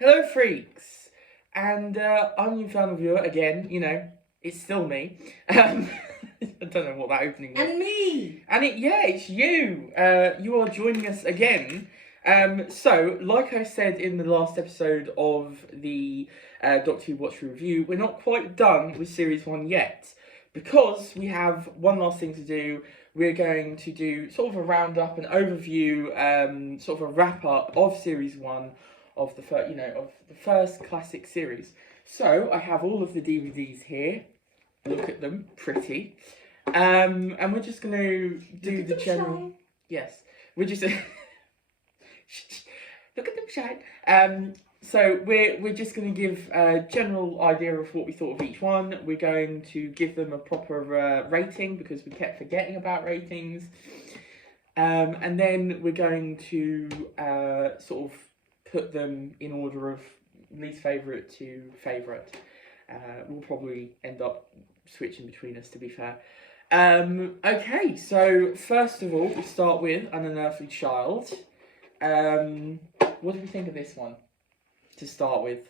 Hello, freaks, and I'm your fan viewer again. It's still me. I don't know what that opening was. And me! And it's you. You are joining us again. So, like I said in the last episode of the Doctor Who Watch Review, we're not quite done with Series 1 yet. Because we have one last thing to do, we're going to do sort of a roundup, an overview, sort of a wrap-up of Series 1 of the first classic series. So, I have all of the DVDs here. Look at them, pretty. And we're just going to do the general... Shine. Yes, we're just... Look at them shine. So we're just going to give a general idea of what we thought of each one. We're going to give them a proper rating because we kept forgetting about ratings. And then we're going to sort of put them in order of least favourite to favourite. We'll probably end up switching between us, to be fair. Okay, so first of all, we start with An Unearthly Child. What do we think of this one, to start with?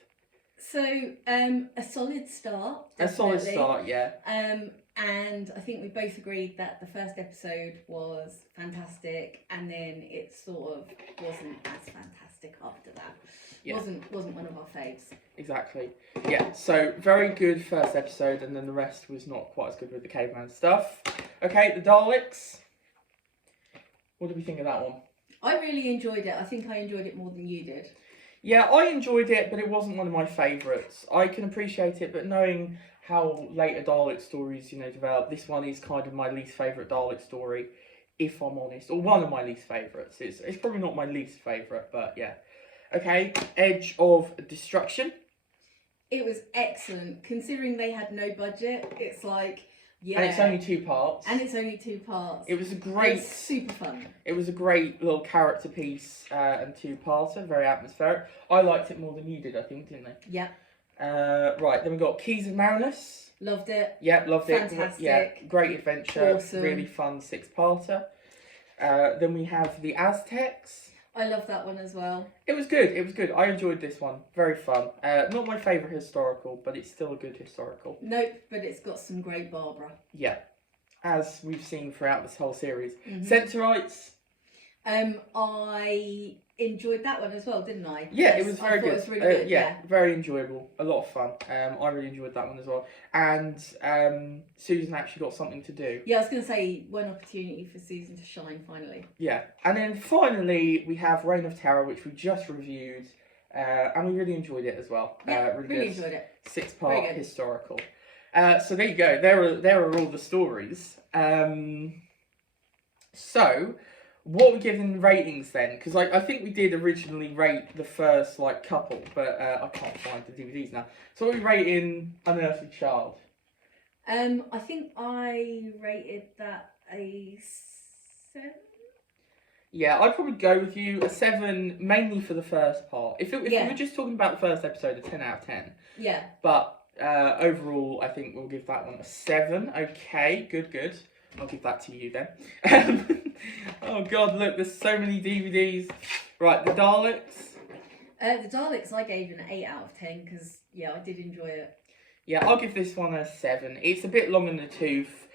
So, a solid start. Definitely. A solid start, yeah. And I think we both agreed that the first episode was fantastic, and then it sort of wasn't as fantastic after that. Yeah. Wasn't one of our faves. Exactly. Yeah, so very good first episode, and then the rest was not quite as good with the caveman stuff. Okay, the Daleks. What do we think of that one? I really enjoyed it. I think I enjoyed it more than you did. Yeah, I enjoyed it, but it wasn't one of my favourites. I can appreciate it, but knowing how later Dalek stories, develop, this one is kind of my least favourite Dalek story, if I'm honest. Or one of my least favourites. It's probably not my least favourite, but yeah. Okay, Edge of Destruction. It was excellent. Considering they had no budget, it's like, yeah. And it's only 2 parts. It was a great... It's super fun. It was a great little character piece and 2-parter, very atmospheric. I liked it more than you did, I think, didn't I? Yeah. Right, then we got Keys of Marinus. Loved it. Yeah, loved it. Fantastic. Yeah, great adventure. Awesome. Really fun 6-parter. Then we have The Aztecs. I love that one as well. It was good. I enjoyed this one. Very fun. Not my favourite historical, but it's still a good historical. Nope, but it's got some great Barbara. Yeah, as we've seen throughout this whole series. Mm-hmm. Centaurites. I enjoyed that one as well, didn't I? Yeah, Yes, it was very I thought good. It was really good. Yeah, very enjoyable. A lot of fun. I really enjoyed that one as well. And Susan actually got something to do. Yeah, I was going to say, one opportunity for Susan to shine, finally. Yeah. And then finally, we have Reign of Terror, which we just reviewed. And we really enjoyed it as well. Yeah, really really good. enjoyed it. 6-part historical. So there you go. There are all the stories. So... what are we giving ratings then? Because I think we did originally rate the first couple, but I can't find the DVDs now. So what are we rating Unearthly Child? I think I rated that a 7. Yeah, I'd probably go with you a 7, mainly for the first part. If we were just talking about the first episode, a 10 out of 10. Yeah. But overall, I think we'll give that one a 7. Okay, good. I'll give that to you then. Oh god, look, there's so many DVDs. Right, the Daleks. The Daleks I gave an 8 out of 10 because, yeah, I did enjoy it. Yeah, I'll give this one a 7. It's a bit long in the tooth,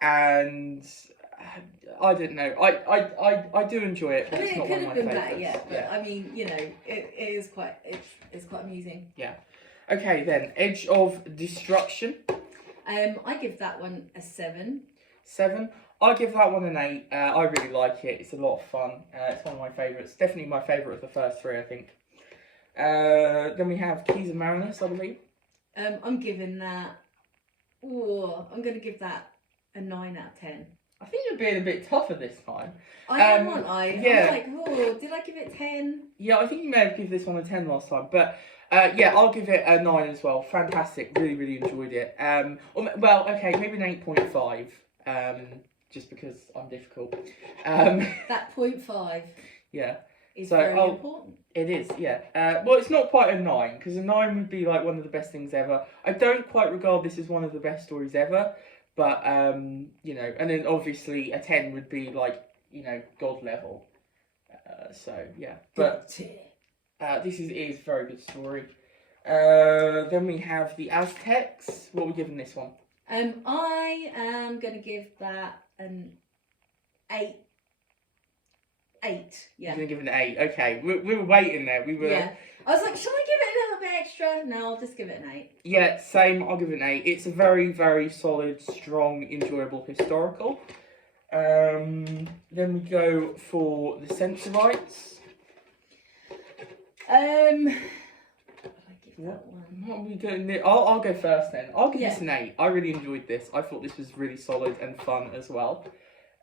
and I don't know. I do enjoy it, but I mean, it's it not could one of have my been favourites. better, yeah. But I mean, it is quite amusing. Yeah. Okay then, Edge of Destruction. I give that one a 7. 7. I give that one an 8. I really like it. It's a lot of fun. It's one of my favourites. Definitely my favourite of the first 3, I think. Then we have Keys of Marinus, I believe. I'm giving that... I'm going to give that a 9 out of 10. I think you're being a bit tougher this time. I am, aren't I? Yeah. I'm like, did I give it 10? Yeah, I think you may have given this one a 10 last time. But, yeah, I'll give it a 9 as well. Fantastic. Really enjoyed it. Well, okay, maybe an 8.5. Just because I'm difficult. That 0.5 yeah. is very important. It is, yeah. Well, it's not quite a 9, because a 9 would be like one of the best things ever. I don't quite regard this as one of the best stories ever, but, and then obviously a 10 would be like, God level. So, yeah. But This is a very good story. Then we have the Aztecs. What are we giving this one? I am going to give that an 8. 8, yeah. You're going to give it an 8. Okay, we were waiting there. We were. Yeah. I was like, should I give it a little bit extra? No, I'll just give it an 8. Yeah, same. I'll give it an 8. It's a very, very solid, strong, enjoyable historical. Then we go for the Sensorites. What did I give that one? What are we doing? I'll go first then. I'll give Yeah. this an 8. I really enjoyed this. I thought this was really solid and fun as well.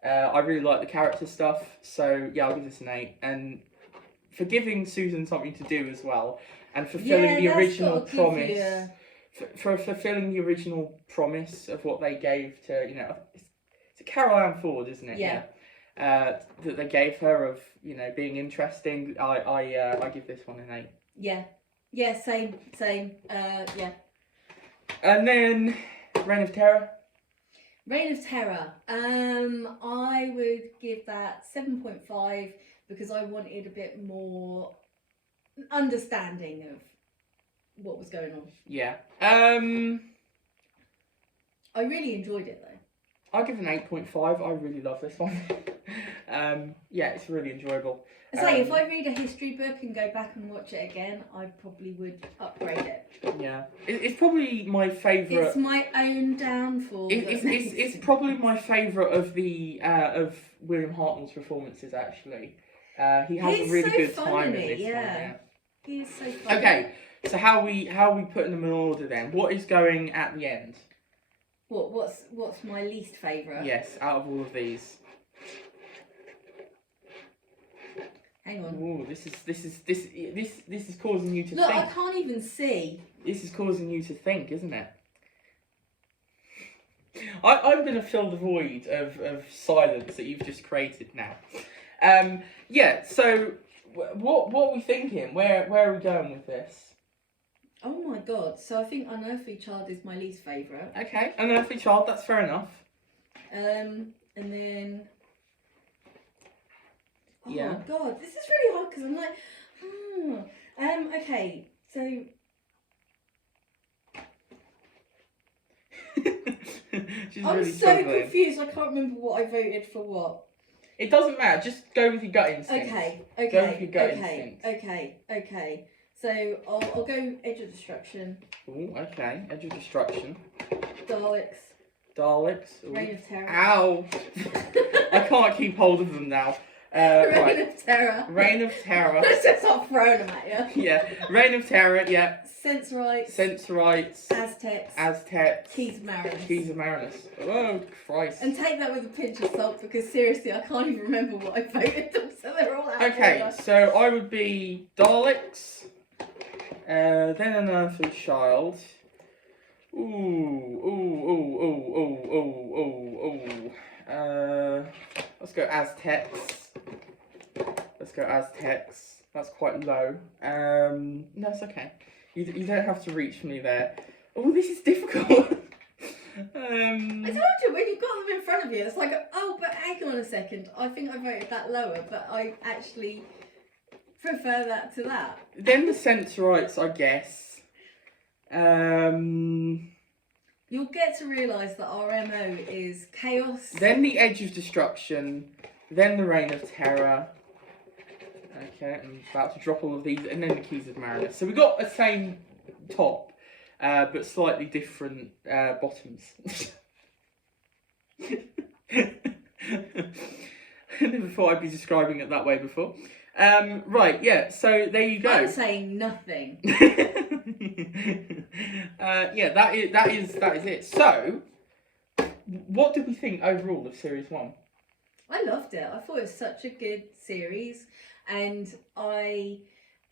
I really like the character stuff, so yeah, I'll give this an 8. And for giving Susan something to do as well, and fulfilling the that's original gotta give promise, you- for fulfilling the original promise of what they gave to, it's Carol Ann Ford, isn't it? Yeah. That they gave her of, being interesting. I give this one an 8. Yeah, same. Yeah. And then Reign of Terror. Reign of Terror. I would give that 7.5 because I wanted a bit more understanding of what was going on. Yeah. I really enjoyed it though. I give it an 8.5. I really love this one. Yeah, it's really enjoyable. I say, if I read a history book and go back and watch it again, I probably would upgrade it. Yeah, it's probably my favourite. It's my own downfall. It's probably my favourite of the of William Hartnell's performances. Actually, he has He's a really so good time funny, in this one. yeah. Yeah. He is so funny. Okay, so how we putting them in order then? What is going at the end? What's my least favourite? Yes, out of all of these. Hang on. Ooh, this is causing you to Look, think. I can't even see. This is causing you to think, isn't it? I'm going to fill the void of silence that you've just created now. Yeah, so what are we thinking? Where are we going with this? Oh my god. So I think Unearthly Child is my least favourite. Okay, Unearthly Child, that's fair enough. And then... Oh Yeah. god, this is really hard because I'm like... okay, so... She's I'm really so struggling. confused, I can't remember what I voted for what. It doesn't matter, just go with your gut instinct. Okay, Go with your okay, gut okay, instinct. okay. So I'll go Edge of Destruction, Ooh, okay. Edge of Destruction. Daleks, Daleks. Ooh. Reign of Terror. Ow! I can't keep hold of them now. Reign Right. of Terror. Reign of Terror. Let's just start throwing them at you. Yeah. Reign of Terror, yeah. Sensorites, Sensorites. Aztecs, Aztecs. Keys of Marinus. Keys of Marinus. Oh, Christ. And take that with a pinch of salt because seriously, I can't even remember what I voted them, so they're all out of Okay, order. so I would be Daleks, then Unearthly Child. Let's go Aztecs. That's quite low. No, it's okay. You don't have to reach me there. Oh, this is difficult. I told you, when you've got them in front of you, it's like, oh, but hang on a second, I think I voted that lower, but I actually prefer that to that. Then the Sensorites, I guess. You'll get to realise that our MO is chaos. Then the Edge of Destruction. Then the Reign of Terror. Okay, I'm about to drop all of these, and then the Keys of Marinus. So we got the same top, but slightly different bottoms. I never thought I'd be describing it that way before. Right, yeah. So there you go. I'm saying nothing. Yeah, that is it. So, what did we think overall of Series 1? I loved it. I thought it was such a good series, and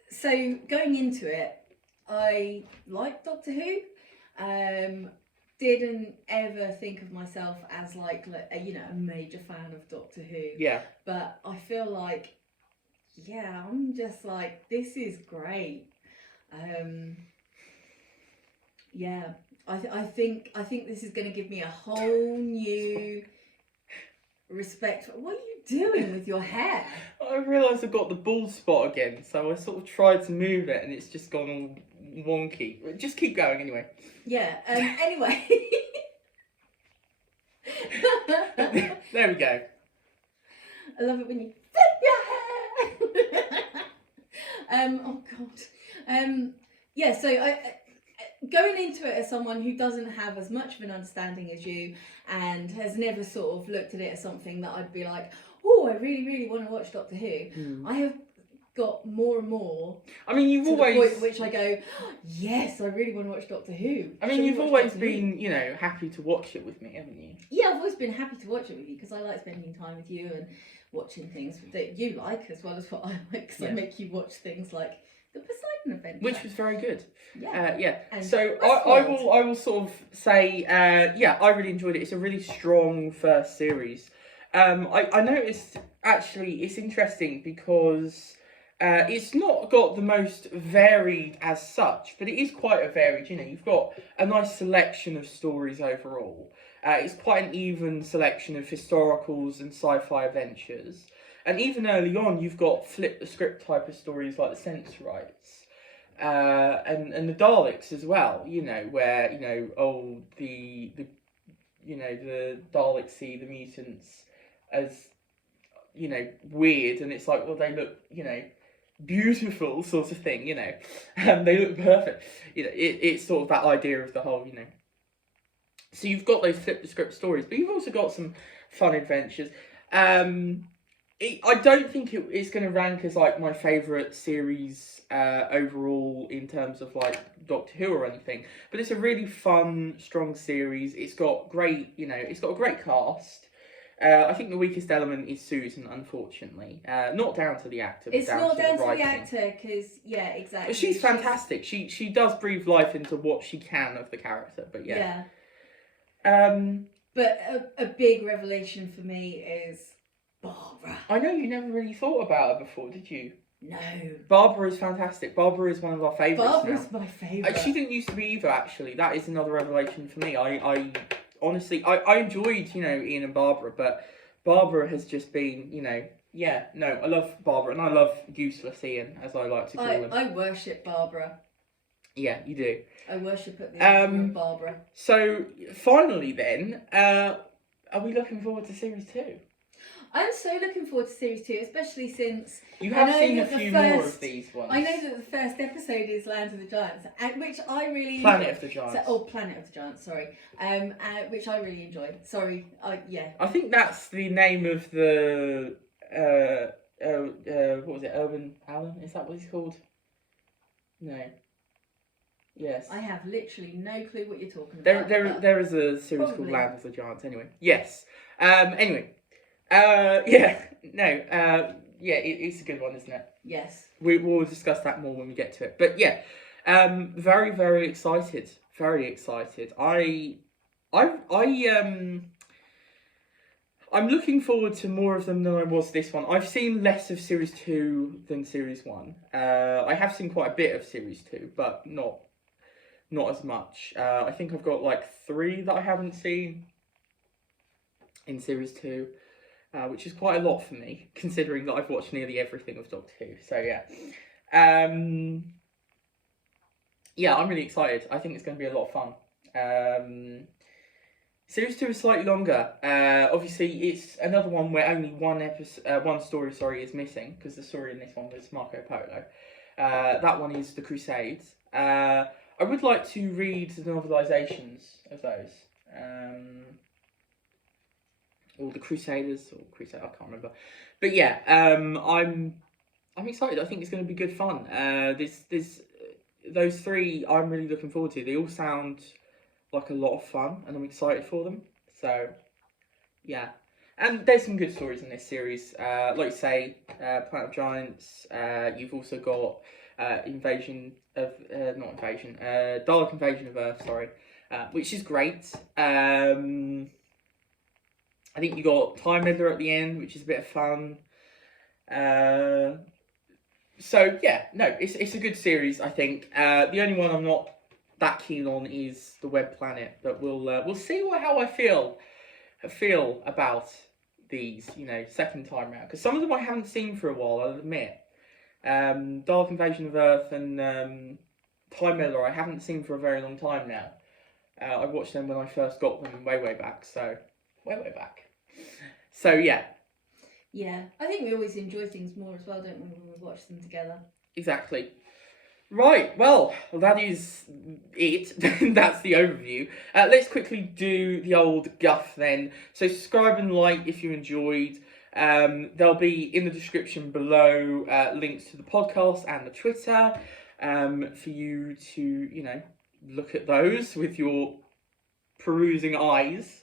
so going into it, I liked Doctor Who. Didn't ever think of myself as like a major fan of Doctor Who. Yeah. But I feel like, yeah, I'm just like, this is great. Yeah, I think this is going to give me a whole new respect. What are you doing with your hair? I realised I've got the bald spot again, so I sort of tried to move it and it's just gone all wonky. Just keep going anyway. Yeah. Anyway. There we go. I love it when you flip your hair. Oh god. Yeah. So I going into it as someone who doesn't have as much of an understanding as you and has never sort of looked at it as something that I'd be like, oh, I really, really want to watch Doctor Who. I have got more and more. I mean, you've to always. the point at which I go, yes, I really want to watch Doctor Who. I mean, you've always been, you know, happy to watch it with me, haven't you? Yeah, I've always been happy to watch it with you because I like spending time with you and watching things that you like as well as what I like. Because I make you watch things like the Poseidon Adventure, which was very good. Yeah. Yeah. And so I will sort of say, yeah, I really enjoyed it. It's a really strong first series. I noticed actually it's interesting because it's not got the most varied as such, but it is quite a varied. You know, you've got a nice selection of stories overall. It's quite an even selection of historicals and sci-fi adventures. And even early on, you've got flip the script type of stories like the Sensorites, and the Daleks as well. You know, where the Daleks see the mutants as weird, and it's like, well, they look beautiful sort of thing. They look perfect. It's sort of that idea of the whole So you've got those flip the script stories, but you've also got some fun adventures. I don't think it's going to rank as like my favourite series overall in terms of like Doctor Who or anything, but it's a really fun, strong series. It's got it's got a great cast. I think the weakest element is Susan, unfortunately. Not down to the actor, but it's not down to the writing. actor, because exactly. But she's fantastic. She does breathe life into what she can of the character. But yeah. But a big revelation for me is Barbara. I know you never really thought about her before, did you? No. Barbara is fantastic. Barbara is one of our favourites. Barbara's my favourite. She didn't used to be either, actually. That is another revelation for me. I honestly, I enjoyed, Ian and Barbara, but Barbara has just been, I love Barbara, and I love Useless Ian, as I like to call him. I worship Barbara. Yeah, you do. I worship at the altar of Barbara. So, finally then, are we looking forward to Series 2? I'm so looking forward to Series 2, especially since... You have seen a few more of these ones. I know that the first episode is Land of the Giants, which I really... Planet of the Giants. Planet of the Giants, sorry. Which I really enjoyed. Sorry, yeah. I think that's the name of the... what was it? Urban Allen? Is that what he's called? No. Yes. I have literally no clue what you're talking about. There is a series called Land of the Giants. Anyway, yes. It's a good one, isn't it? Yes. We'll discuss that more when we get to it. But yeah, very, very excited. Very excited. I'm looking forward to more of them than I was this one. I've seen less of Series 2 than Series 1. I have seen quite a bit of Series 2, but not as much. I think I've got like 3 that I haven't seen in Series 2, which is quite a lot for me, considering that I've watched nearly everything of Doctor Who. So yeah. Yeah, I'm really excited. I think it's going to be a lot of fun. Series 2 is slightly longer. Obviously, it's another one where only one story is missing, because the story in this one was Marco Polo. That one is The Crusades. I would like to read the novelizations of those. Or The Crusaders, or Crusade, I can't remember. But yeah, I'm excited. I think it's going to be good fun. Those 3 I'm really looking forward to. They all sound like a lot of fun, and I'm excited for them. So, yeah. And there's some good stories in this series. Like you say, Planet of Giants. You've also got Dalek Invasion of Earth, sorry. Which is great. I think you got Time Meddler at the end, which is a bit of fun. So yeah, no, it's a good series, I think. The only one I'm not that keen on is the Web Planet, but we'll see how I feel about these, second time round, because some of them I haven't seen for a while, I'll admit. Dark Invasion of Earth and Time Miller I haven't seen for a very long time now. I watched them when I first got them way back, so way back. So yeah. Yeah, I think we always enjoy things more as well, don't we, when we watch them together? Exactly. Right, well, that is it. That's the overview. Let's quickly do the old guff then. So subscribe and like if you enjoyed. There'll be in the description below links to the podcast and the Twitter for you to, look at those with your perusing eyes.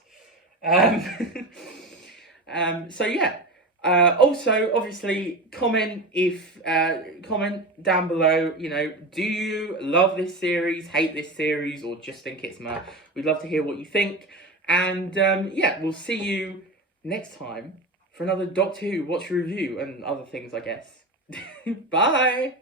So yeah. Also, obviously, comment down below, do you love this series, hate this series, or just think it's meh? We'd love to hear what you think. And yeah, we'll see you next time for another Doctor Who Watch Review and other things, I guess. Bye!